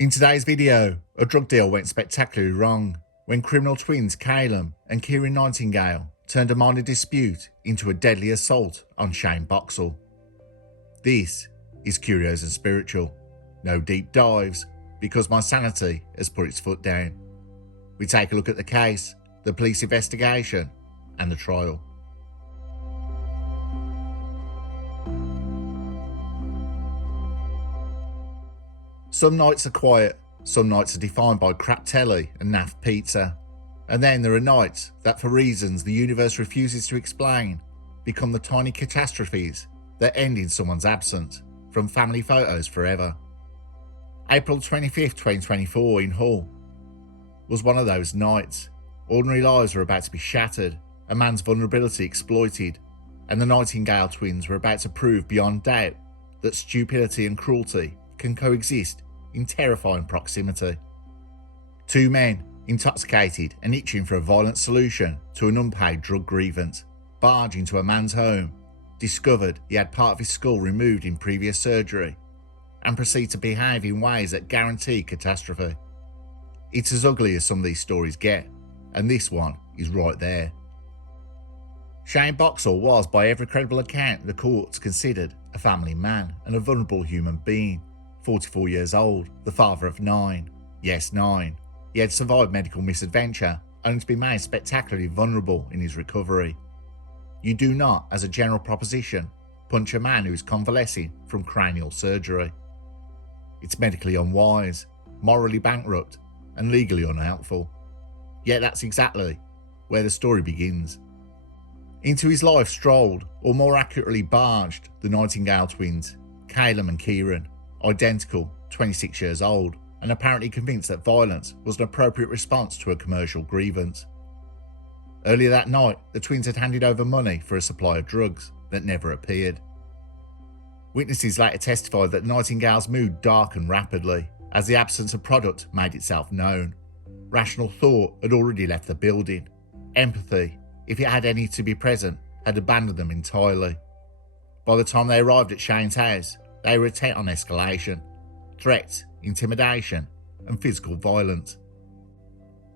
In today's video, a drug deal went spectacularly wrong when criminal twins Kailum and Kieran Nightingale turned a minor dispute into a deadly assault on Shane Boxall. This is Curios&Spiritual. No deep dives, because my sanity has put its foot down. We take a look at the case, the police investigation, and the trial. Some nights are quiet, some nights are defined by crap telly and naff pizza. And then there are nights that, for reasons the universe refuses to explain, become the tiny catastrophes that end in someone's absence from family photos forever. April 25th, 2024 in Hull was one of those nights. Ordinary lives were about to be shattered, a man's vulnerability exploited, and the Nightingale twins were about to prove beyond doubt that stupidity and cruelty can coexist in terrifying proximity. Two men, intoxicated and itching for a violent solution to an unpaid drug grievance, barge into a man's home, discovered he had part of his skull removed in previous surgery, and proceed to behave in ways that guarantee catastrophe. It's as ugly as some of these stories get, and this one is right there. Shane Boxall was, by every credible account the courts considered, a family man and a vulnerable human being. 44 years old, the father of 9. Yes, 9. He had survived medical misadventure, only to be made spectacularly vulnerable in his recovery. You do not, as a general proposition, punch a man who is convalescing from cranial surgery. It's medically unwise, morally bankrupt, and legally unhelpful. Yet that's exactly where the story begins. Into his life strolled, or more accurately barged, the Nightingale twins, Kailum and Kieran, identical, 26 years old, and apparently convinced that violence was an appropriate response to a commercial grievance. Earlier that night, the twins had handed over money for a supply of drugs that never appeared. Witnesses later testified that Nightingale's mood darkened rapidly as the absence of product made itself known. Rational thought had already left the building. Empathy, if it had any to be present, had abandoned them entirely. By the time they arrived at Shane's house, they were intent on escalation, threats, intimidation, and physical violence.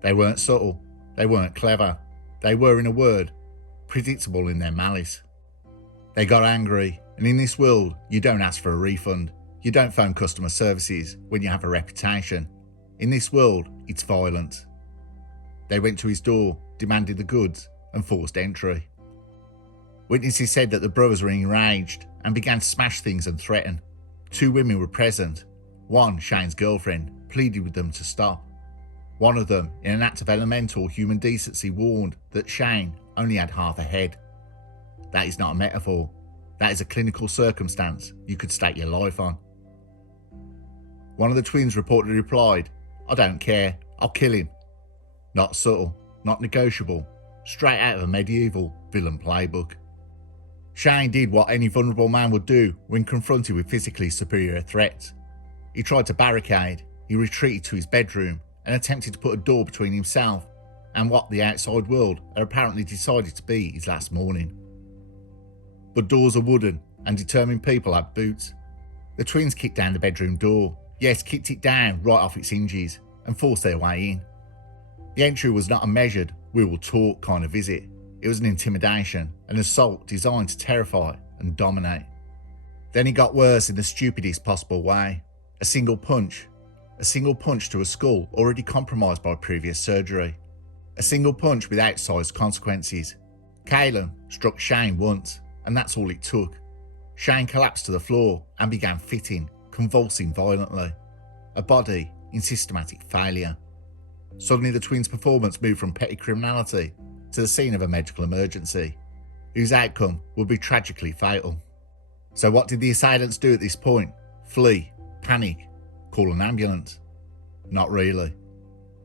They weren't subtle, they weren't clever, they were, in a word, predictable in their malice. They got angry, and in this world, you don't ask for a refund, you don't phone customer services when you have a reputation. In this world, it's violence. They went to his door, demanded the goods, and forced entry. Witnesses said that the brothers were enraged and began to smash things and threaten. 2 women were present. One, Shane's girlfriend, pleaded with them to stop. One of them, in an act of elemental human decency, warned that Shane only had half a head. That is not a metaphor. That is a clinical circumstance you could stake your life on. One of the twins reportedly replied, "I don't care, I'll kill him." Not subtle, not negotiable, straight out of a medieval villain playbook. Shane did what any vulnerable man would do when confronted with physically superior threats. He tried to barricade, he retreated to his bedroom and attempted to put a door between himself and what the outside world had apparently decided to be his last morning. But doors are wooden, and determined people have boots. The twins kicked down the bedroom door, yes, kicked it down right off its hinges, and forced their way in. The entry was not a measured, we will talk kind of visit. It was an intimidation, an assault designed to terrify and dominate. Then it got worse in the stupidest possible way. A single punch to a skull already compromised by previous surgery. A single punch with outsized consequences. Kailum struck Shane once, and that's all it took. Shane collapsed to the floor and began fitting, convulsing violently. A body in systematic failure. Suddenly the twins' performance moved from petty criminality to the scene of a medical emergency, whose outcome would be tragically fatal. So what did the assailants do at this point? Flee, panic, call an ambulance? Not really.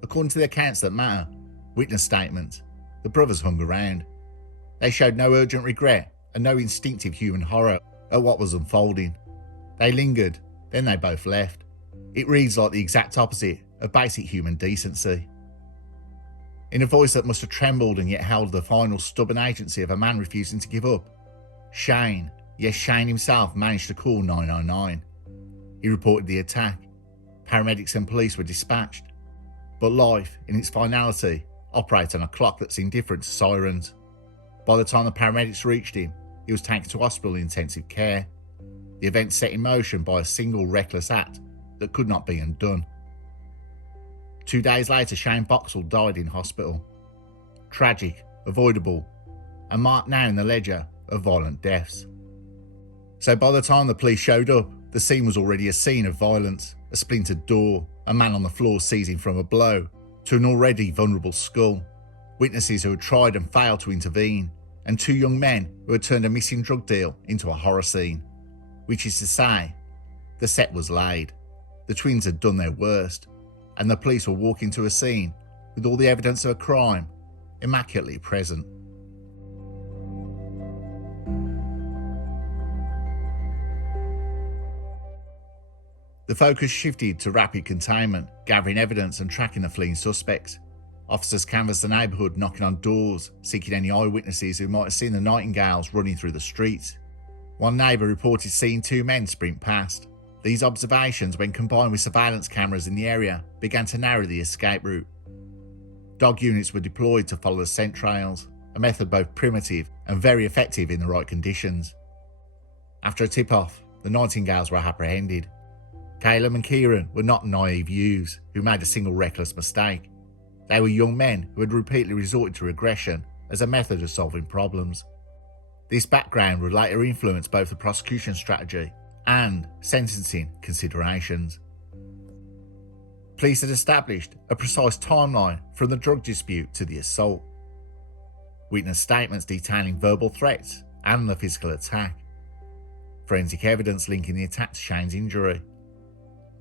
According to the accounts that matter, witness statements, the brothers hung around. They showed no urgent regret and no instinctive human horror at what was unfolding. They lingered, then they both left. It reads like the exact opposite of basic human decency. In a voice that must have trembled and yet held the final stubborn agency of a man refusing to give up, Shane, yes, Shane himself, managed to call 999. He reported the attack. Paramedics and police were dispatched, but life, in its finality, operated on a clock that's indifferent to sirens. By the time the paramedics reached him, he was taken to hospital in intensive care. The event set in motion by a single reckless act that could not be undone. 2 days later, Shane Boxall died in hospital. Tragic, avoidable, and marked now in the ledger of violent deaths. So by the time the police showed up, the scene was already a scene of violence: a splintered door, a man on the floor seizing from a blow, to an already vulnerable skull, witnesses who had tried and failed to intervene, and 2 young men who had turned a missing drug deal into a horror scene. Which is to say, the set was laid, the twins had done their worst, and the police were walking to a scene with all the evidence of a crime immaculately present. The focus shifted to rapid containment, gathering evidence and tracking the fleeing suspects. Officers canvassed the neighbourhood, knocking on doors, seeking any eyewitnesses who might have seen the Nightingales running through the streets. One neighbour reported seeing 2 men sprint past. These observations, when combined with surveillance cameras in the area, began to narrow the escape route. Dog units were deployed to follow the scent trails, a method both primitive and very effective in the right conditions. After a tip-off, the Nightingales were apprehended. Kailum and Kieran were not naive youths who made a single reckless mistake. They were young men who had repeatedly resorted to aggression as a method of solving problems. This background would later influence both the prosecution strategy and sentencing considerations. Police had established a precise timeline from the drug dispute to the assault. Witness statements detailing verbal threats and the physical attack. Forensic evidence linking the attack to Shane's injury.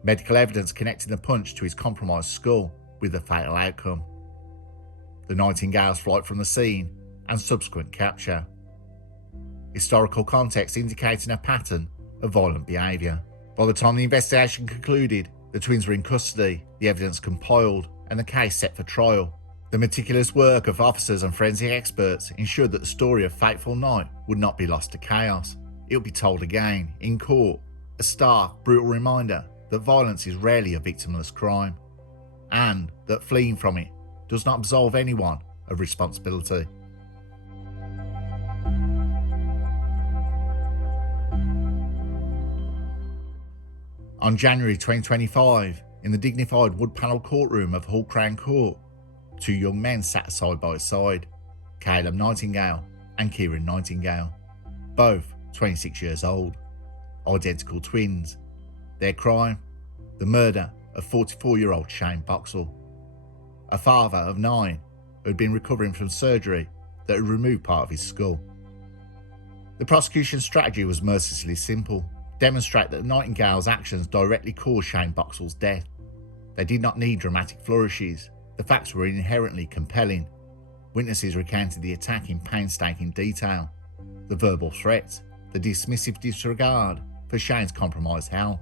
Medical evidence connecting the punch to his compromised skull with the fatal outcome. The Nightingale's flight from the scene and subsequent capture. Historical context indicating a pattern of violent behaviour. By the time the investigation concluded, the twins were in custody, the evidence compiled, and the case set for trial. The meticulous work of officers and forensic experts ensured that the story of Fateful Night would not be lost to chaos. It would be told again, in court, a stark, brutal reminder that violence is rarely a victimless crime, and that fleeing from it does not absolve anyone of responsibility. On January 2025, in the dignified wood-panelled courtroom of Hall Crown Court, 2 young men sat side by side, Kailum Nightingale and Kieran Nightingale, both 26 years old, identical twins. Their crime? The murder of 44-year-old Shane Boxall, a father of 9 who had been recovering from surgery that had removed part of his skull. The prosecution's strategy was mercilessly simple: demonstrate that the Nightingale's actions directly caused Shane Boxall's death. They did not need dramatic flourishes. The facts were inherently compelling. Witnesses recounted the attack in painstaking detail, the verbal threats, the dismissive disregard for Shane's compromised health,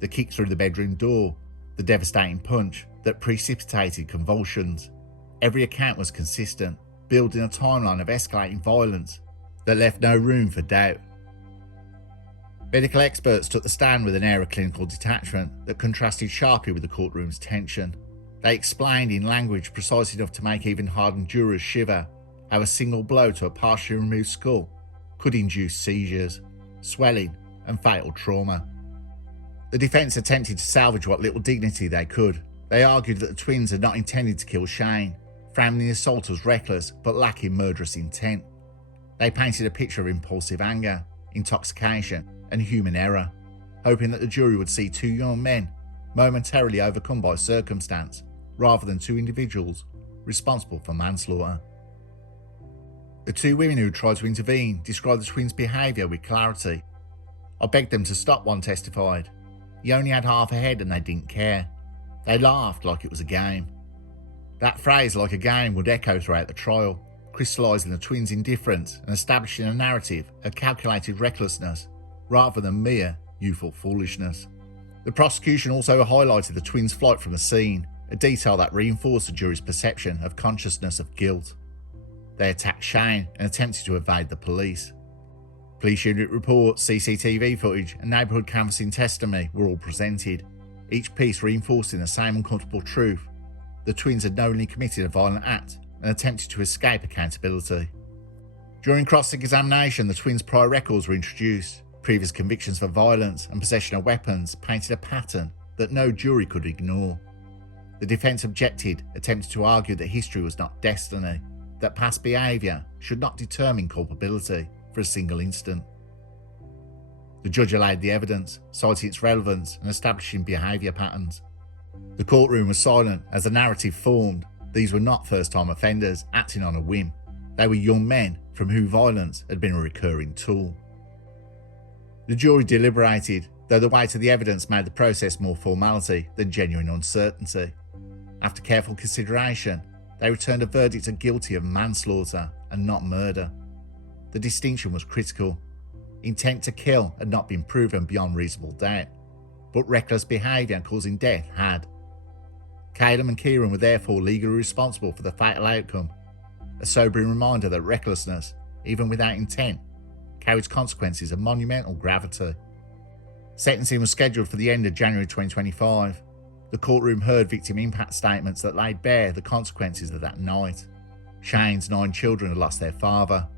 the kick through the bedroom door, the devastating punch that precipitated convulsions. Every account was consistent, building a timeline of escalating violence that left no room for doubt. Medical experts took the stand with an air of clinical detachment that contrasted sharply with the courtroom's tension. They explained in language precise enough to make even hardened jurors shiver how a single blow to a partially removed skull could induce seizures, swelling, and fatal trauma. The defence attempted to salvage what little dignity they could. They argued that the twins had not intended to kill Shane, framing the assault as reckless but lacking murderous intent. They painted a picture of impulsive anger, intoxication, and human error, hoping that the jury would see 2 young men momentarily overcome by circumstance, rather than 2 individuals responsible for manslaughter. The 2 women who tried to intervene described the twins' behaviour with clarity. "I begged them to stop," one testified. "He only had half a head and they didn't care. They laughed like it was a game." That phrase, "like a game," would echo throughout the trial, crystallising the twins' indifference and establishing a narrative of calculated recklessness rather than mere youthful foolishness. The prosecution also highlighted the twins' flight from the scene, a detail that reinforced the jury's perception of consciousness of guilt. They attacked Shane and attempted to evade the police. Police unit reports, CCTV footage and neighbourhood canvassing testimony were all presented. each piece reinforcing the same uncomfortable truth. The twins had knowingly committed a violent act and attempted to escape accountability. During cross-examination, the twins' prior records were introduced. Previous convictions for violence and possession of weapons painted a pattern that no jury could ignore. The defence objected, attempted to argue that history was not destiny, that past behaviour should not determine culpability for a single instant. The judge allowed the evidence, citing its relevance and establishing behaviour patterns. The courtroom was silent as the narrative formed. These were not first-time offenders acting on a whim. They were young men from whom violence had been a recurring tool. The jury deliberated, though the weight of the evidence made the process more formality than genuine uncertainty. After careful consideration, they returned a verdict of guilty of manslaughter and not murder. The distinction was critical. Intent to kill had not been proven beyond reasonable doubt, but reckless behaviour causing death had. Kailum and Kieran were therefore legally responsible for the fatal outcome, a sobering reminder that recklessness, even without intent, carries consequences of monumental gravity. Sentencing was scheduled for the end of January 2025. The courtroom heard victim impact statements that laid bare the consequences of that night. Shane's 9 children had lost their father.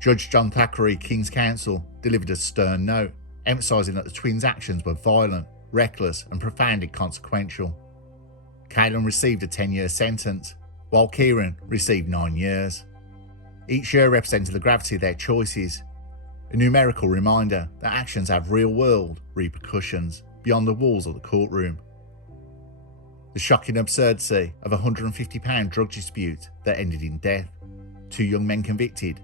Judge John Thackeray, King's Counsel, delivered a stern note, emphasising that the twins' actions were violent, reckless and profoundly consequential. Kailum received a 10-year sentence, while Kieran received 9 years. Each year represented the gravity of their choices, a numerical reminder that actions have real-world repercussions beyond the walls of the courtroom. The shocking absurdity of a £150 drug dispute that ended in death, 2 young men convicted,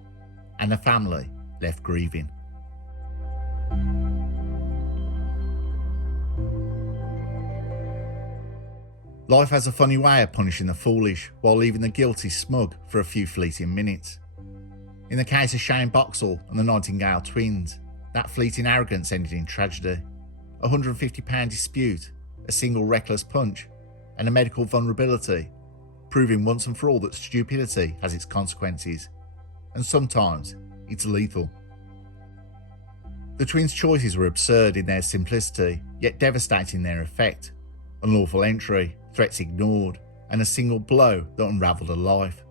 and a family left grieving. Life has a funny way of punishing the foolish while leaving the guilty smug for a few fleeting minutes. In the case of Shane Boxall and the Nightingale twins, that fleeting arrogance ended in tragedy. A £150 dispute, a single reckless punch, and a medical vulnerability, proving once and for all that stupidity has its consequences, and sometimes it's lethal. The twins' choices were absurd in their simplicity, yet devastating in their effect. Unlawful entry, threats ignored, and a single blow that unravelled a life.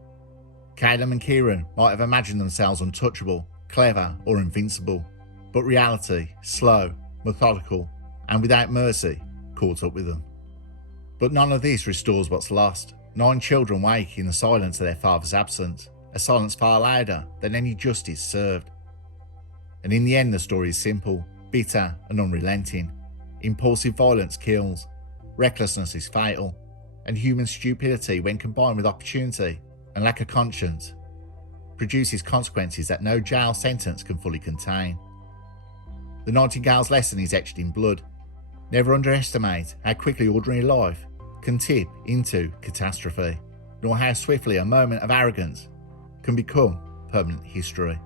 Kailum and Kieran might have imagined themselves untouchable, clever or invincible, but reality, slow, methodical, and without mercy, caught up with them. But none of this restores what's lost. 9 children wake in the silence of their father's absence, a silence far louder than any justice served. And in the end the story is simple, bitter and unrelenting. Impulsive violence kills, recklessness is fatal, and human stupidity, when combined with opportunity and lack of conscience, produces consequences that no jail sentence can fully contain. The Nightingale's lesson is etched in blood. Never underestimate how quickly ordinary life can tip into catastrophe, nor how swiftly a moment of arrogance can become permanent history.